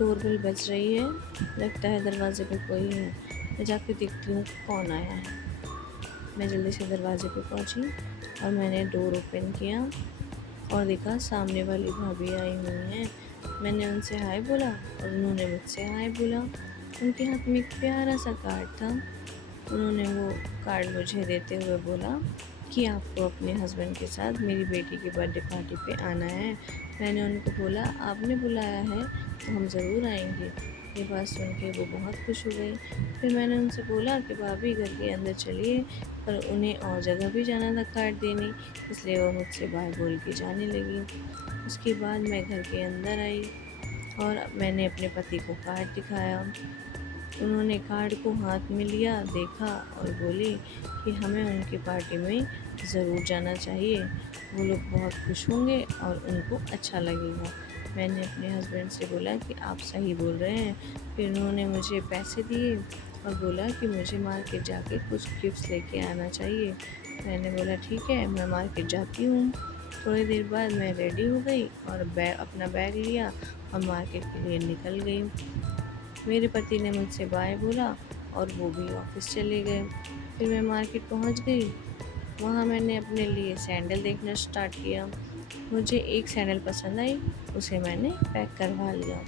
Doorbell बज रही है। लगता है दरवाज़े पे कोई है। मैं जाके देखती हूँ कौन आया है। मैं जल्दी से दरवाज़े पे पहुँची और मैंने डोर ओपन किया और देखा सामने वाली भाभी आई हुई हैं। मैंने उनसे हाय बोला और उन्होंने मुझसे हाय बोला। उनके हाथ में एक प्यारा सा कार्ड था। उन्होंने वो कार्ड मुझे देते हुए बोला कि आपको अपने हस्बैंड के साथ मेरी बेटी की बर्थडे पार्टी पे आना है। मैंने उनको बोला आपने बुलाया है तो हम ज़रूर आएंगे। ये बात सुन के वो बहुत खुश हो गई। फिर मैंने उनसे बोला कि भाभी घर के अंदर चलिए, पर उन्हें और जगह भी जाना था कार्ड देने, इसलिए वो मुझसे बाय बोल के जाने लगी। उसके बाद मैं घर के अंदर आई और मैंने अपने पति को कार्ड दिखाया। उन्होंने कार्ड को हाथ में लिया, देखा और बोले कि हमें उनकी पार्टी में ज़रूर जाना चाहिए। वो लोग बहुत खुश होंगे और उनको अच्छा लगेगा। मैंने अपने हस्बैंड से बोला कि आप सही बोल रहे हैं। फिर उन्होंने मुझे पैसे दिए और बोला कि मुझे मार्केट जाके कुछ गिफ्ट्स लेके आना चाहिए। मैंने बोला ठीक है, मैं मार्केट जाती हूँ। थोड़ी देर बाद मैं रेडी हो गई और अपना बैग लिया और मार्केट के लिए निकल गई। मेरे पति ने मुझसे बाय बोला और वो भी ऑफिस चले गए। फिर मैं मार्केट पहुंच गई। वहां मैंने अपने लिए सैंडल देखना स्टार्ट किया। मुझे एक सैंडल पसंद आई, उसे मैंने पैक करवा लिया।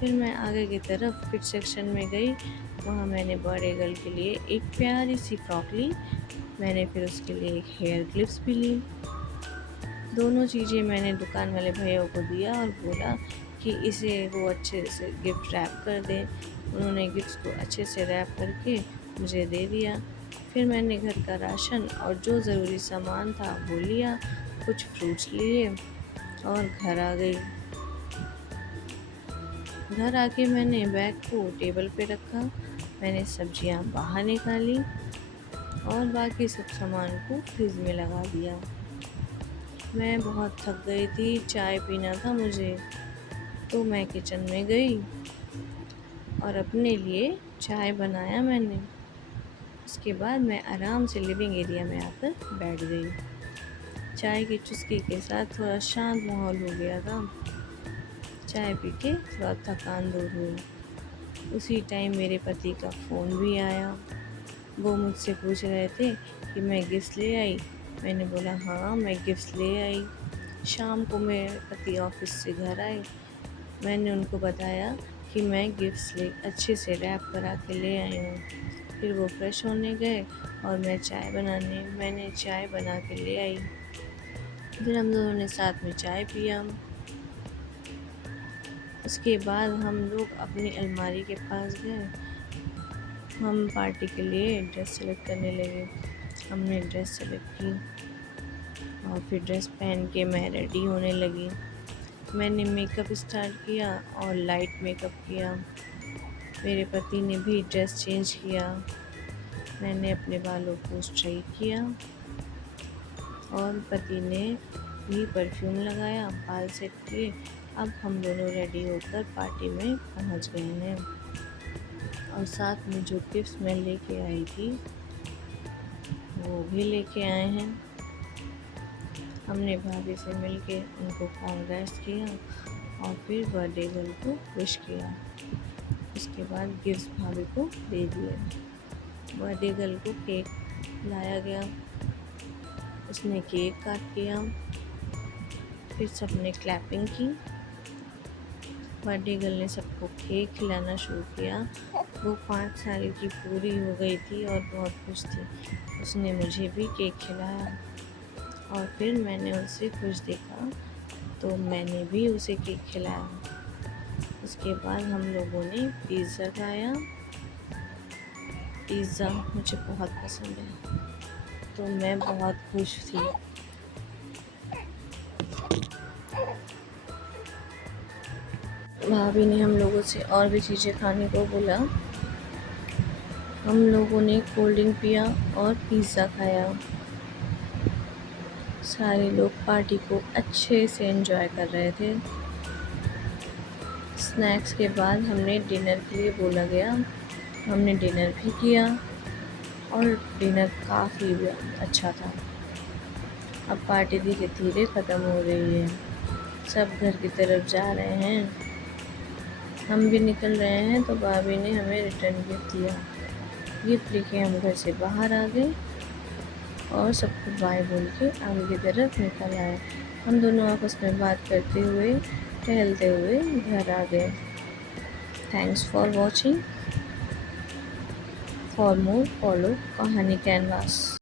फिर मैं आगे की तरफ किड सेक्शन में गई। वहाँ मैंने बर्थडे गर्ल के लिए एक प्यारी सी फ्रॉक ली। मैंने फिर उसके लिए एक हेयर क्लिप्स भी ली। दोनों चीज़ें मैंने दुकान वाले भैया को दिया और बोला कि इसे वो अच्छे से गिफ्ट रैप कर दे। उन्होंने गिफ्ट्स को अच्छे से रैप करके मुझे दे दिया। फिर मैंने घर का राशन और जो ज़रूरी सामान था वो लिया, कुछ फ्रूट्स लिए और घर आ गई। घर आके मैंने बैग को टेबल पे रखा। मैंने सब्जियां बाहर निकाली और बाकी सब सामान को फ्रिज में लगा दिया। मैं बहुत थक गई थी, चाय पीना था मुझे, तो मैं किचन में गई और अपने लिए चाय बनाया मैंने। उसके बाद मैं आराम से लिविंग एरिया में आकर बैठ गई। चाय की चुस्की के साथ थोड़ा शांत माहौल हो गया था। चाय पी के थोड़ा थकान दूर हुई। उसी टाइम मेरे पति का फ़ोन भी आया। वो मुझसे पूछ रहे थे कि मैं गिफ्ट ले आई। मैंने बोला हाँ, मैं गिफ्ट ले आई। शाम को मेरे पति ऑफिस से घर आए। मैंने उनको बताया कि मैं गिफ्ट्स ले अच्छे से रैप करा के ले आई हूँ। फिर वो फ्रेश होने गए और मैंने चाय बना के ले आई। फिर हम दोनों ने साथ में चाय पिया। उसके बाद हम लोग अपनी अलमारी के पास गए। हम पार्टी के लिए ड्रेस सेलेक्ट करने लगे। हमने ड्रेस सेलेक्ट की और फिर ड्रेस पहन के मैं रेडी होने लगी। मैंने मेकअप स्टार्ट किया और लाइट मेकअप किया। मेरे पति ने भी ड्रेस चेंज किया। मैंने अपने बालों को स्ट्रेट किया और पति ने भी परफ्यूम लगाया, बाल सेट किए। अब हम दोनों रेडी होकर पार्टी में पहुंच गए हैं और साथ में जो गिफ्ट्स मैं लेके आई थी वो भी लेके आए हैं। हमने भाभी से मिलके उनको कांग्रेट्स किया और फिर बर्थडे गर्ल को विश किया। उसके बाद गिफ्ट्स भाभी को दे दिए। बर्थडे गर्ल को केक लाया गया, उसने केक काट किया। फिर सबने क्लैपिंग की। बर्थडे गर्ल ने सबको केक खिलाना शुरू किया। वो 5 साल की पूरी हो गई थी और बहुत खुश थी। उसने मुझे भी केक खिलाया और फिर मैंने उसे खुश देखा तो मैंने भी उसे केक खिलाया। उसके बाद हम लोगों ने पिज़्ज़ा खाया। पिज़्ज़ा मुझे बहुत पसंद है तो मैं बहुत खुश थी। भाभी ने हम लोगों से और भी चीज़ें खाने को बोला। हम लोगों ने कोल्ड ड्रिंक पिया और पिज़्ज़ा खाया। सारे लोग पार्टी को अच्छे से एंजॉय कर रहे थे। स्नैक्स के बाद हमने डिनर के लिए बोला गया। हमने डिनर भी किया और डिनर काफ़ी अच्छा था। अब पार्टी धीरे धीरे ख़त्म हो रही है। सब घर की तरफ जा रहे हैं। हम भी निकल रहे हैं तो भाभी ने हमें रिटर्न गिफ्ट दिया। गिफ्ट लेके हम घर से बाहर आ गए और सबको बाय बोल के आगे की तरफ निकल आए। हम दोनों आपस में बात करते हुए टहलते हुए घर आ गए। Thanks for watching. For more follow कहानी कैनवास।